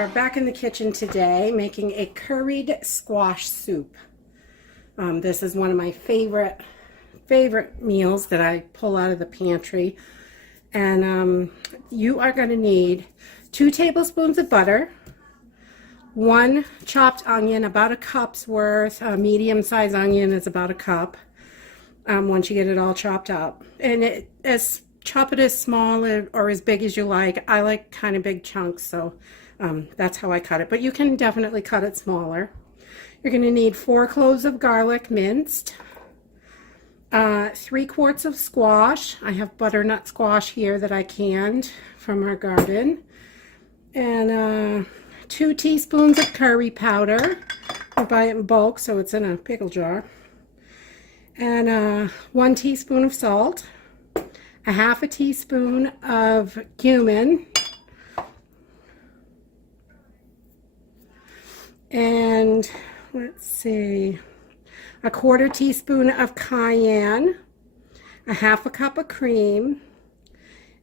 are back in the kitchen today making a curried squash soup. This is one of my favorite meals that I pull out of the pantry. And you are going to need 2 tablespoons of butter, 1 chopped onion, about a cup's worth. A medium-sized onion is about a cup once you get it all chopped up. And chop it as small or as big as you like. I like kind of big chunks, so that's how I cut it. But you can definitely cut it smaller. You're going to need 4 cloves of garlic minced, 3 quarts of squash. I have butternut squash here that I canned from our garden. And 2 teaspoons of curry powder. I buy it in bulk, so it's in a pickle jar. And 1 teaspoon of salt. A half a teaspoon of cumin. And let's see, a 1/4 teaspoon of cayenne, a half a cup of cream,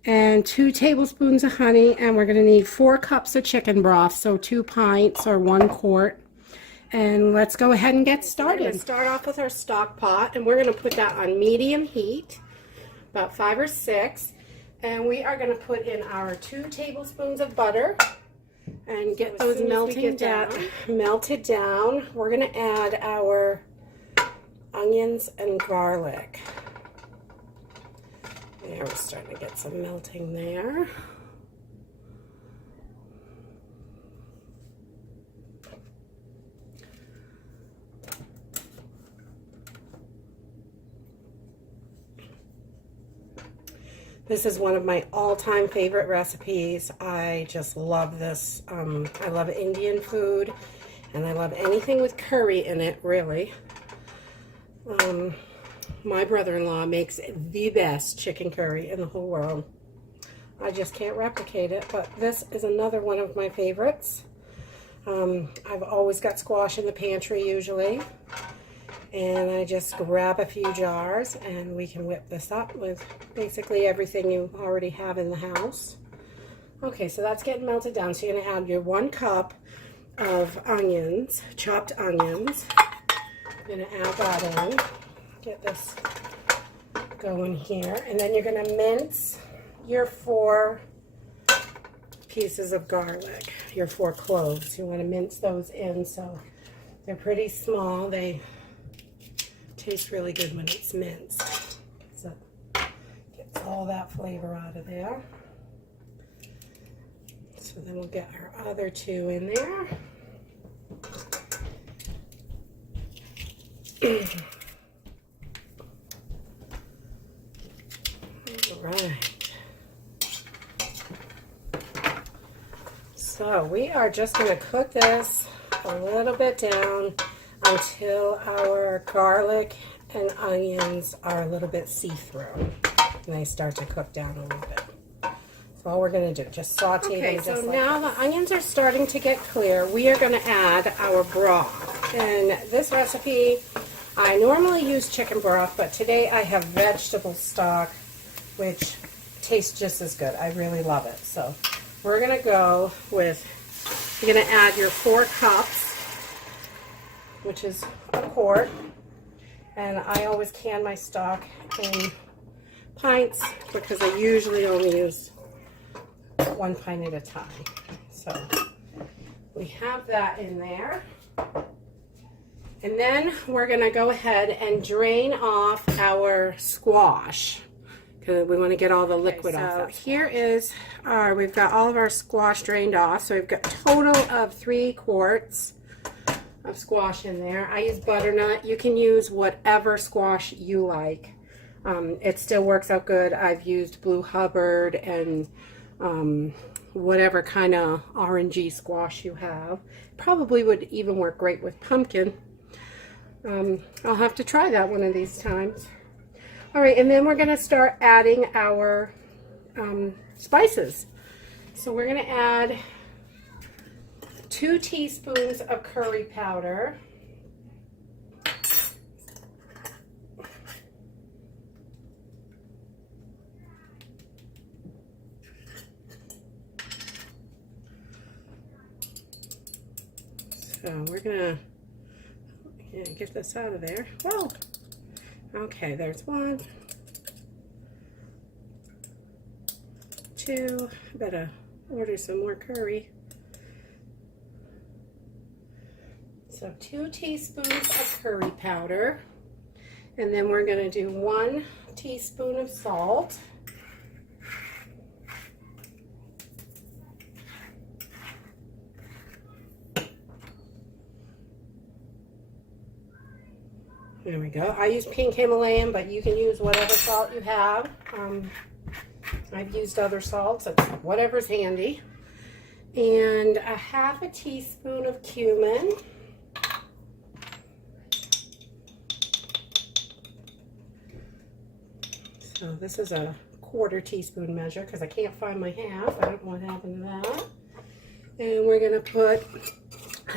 and 2 tablespoons of honey, and we're going to need 4 cups of chicken broth, so 2 pints or 1 quart. And let's go ahead and get started. We're going to start off with our stock pot, and we're going to put that on medium heat, about 5 or 6, and we are going to put in our 2 tablespoons of butter. And get those melted down. We're going to add our onions and garlic. There, we're starting to get some melting there. This is one of my all-time favorite recipes. I just love this. I love Indian food, and I love anything with curry in it, really. My brother-in-law makes the best chicken curry in the whole world. I just can't replicate it, but this is another one of my favorites. I've always got squash in the pantry, usually. And I just grab a few jars and we can whip this up with basically everything you already have in the house. Okay, so that's getting melted down. So you're going to add your 1 cup of onions, chopped onions. You're going to add that in. Get this going here. And then you're going to mince your 4 pieces of garlic, your 4 cloves. You want to mince those in so they're pretty small. They tastes really good when it's minced. So gets all that flavor out of there. So then we'll get our other 2 in there. All right. So we are just going to cook this a little bit down until our garlic and onions are a little bit see-through and they start to cook down a little bit. So all we're going to do, just saute them just like so now the onions are starting to get clear. We are going to add our broth. And this recipe, I normally use chicken broth, but today I have vegetable stock, which tastes just as good. I really love it. So we're going to go with, you're going to add your 4 cups, which is a quart, and I always can my stock in pints because I usually only use 1 pint at a time. So we have that in there, and then we're going to go ahead and drain off our squash because we want to get all the liquid off. So here is we've got all of our squash drained off, so we've got a total of 3 quarts of squash in there. I use butternut. You can use whatever squash you like. It still works out good. I've used Blue Hubbard and whatever kind of orangey squash you have. Probably would even work great with pumpkin. I'll have to try that one of these times. All right, and then we're going to start adding our spices. So we're going to add 2 teaspoons of curry powder, So we're gonna get this out of there. Whoa! Okay, there's 1, 2. Better order some more curry. So 2 teaspoons of curry powder, and then we're going to do 1 teaspoon of salt. There we go. I use pink Himalayan, but you can use whatever salt you have. I've used other salts. It's whatever's handy. And a 1/2 teaspoon of cumin. So this is a 1/4 teaspoon measure because I can't find my 1/2. I don't know what happened to that. And we're going to put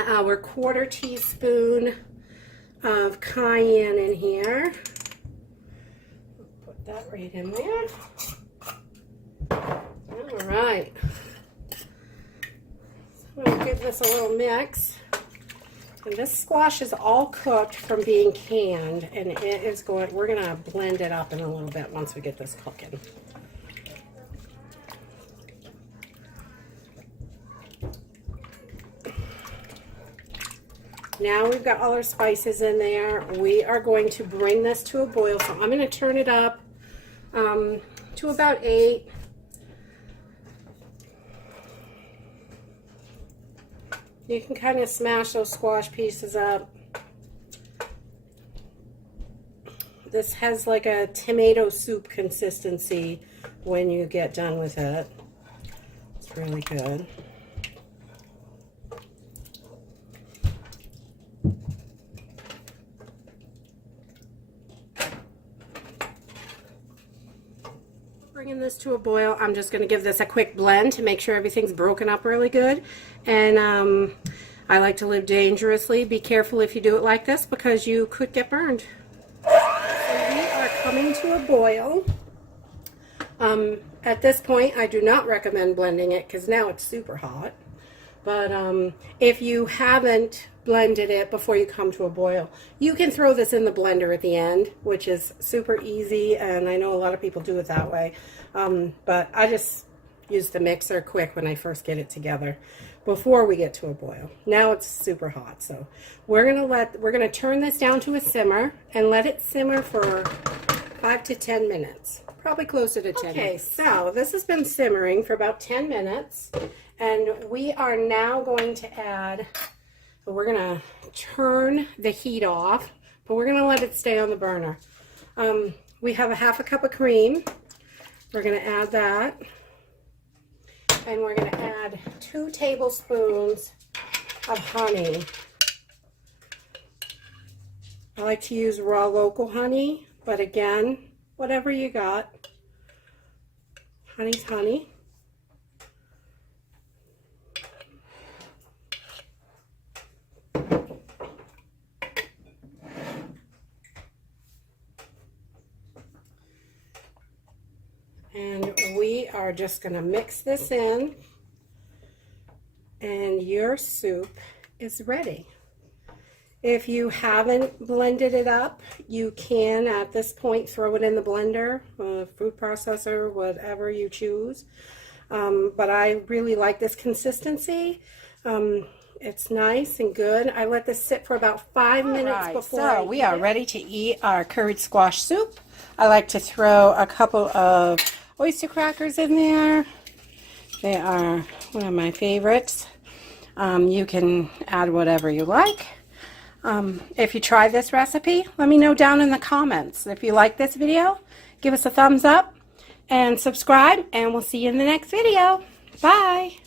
our 1/4 teaspoon of cayenne in here. Put that right in there. All right. So I'm going to give this a little mix. And this squash is all cooked from being canned, and it is going, we're going to blend it up in a little bit once we get this cooking. Now we've got all our spices in there. We are going to bring this to a boil, so I'm going to turn it up to about 8. You can kind of smash those squash pieces up. This has like a tomato soup consistency when you get done with it. It's really good. Bringing this to a boil, I'm just going to give this a quick blend to make sure everything's broken up really good. And I like to live dangerously. Be careful if you do it like this because you could get burned. So we are coming to a boil. At this point, I do not recommend blending it because now it's super hot. But if you haven't blended it before you come to a boil, you can throw this in the blender at the end, which is super easy, and I know a lot of people do it that way. But I just use the mixer quick when I first get it together before we get to a boil. Now it's super hot, so we're gonna turn this down to a simmer and let it simmer for 5 to 10 minutes. Probably closer to 10 minutes. Okay, so this has been simmering for about 10 minutes, and we are now going to add, we're gonna turn the heat off, but we're gonna let it stay on the burner. We have a 1/2 cup of cream. We're gonna add that, and we're gonna add 2 tablespoons of honey. I like to use raw local honey, but again, whatever you got. Honey's honey. And we are just going to mix this in, and your soup is ready. If you haven't blended it up, you can at this point throw it in the blender, food processor, whatever you choose. But I really like this consistency. It's nice and good. I let this sit for about 5 minutes before. So we are ready to eat our curried squash soup. I like to throw a couple of oyster crackers in there. They are one of my favorites. You can add whatever you like. If you try this recipe, let me know down in the comments. If you like this video, give us a thumbs up and subscribe, and we'll see you in the next video. Bye!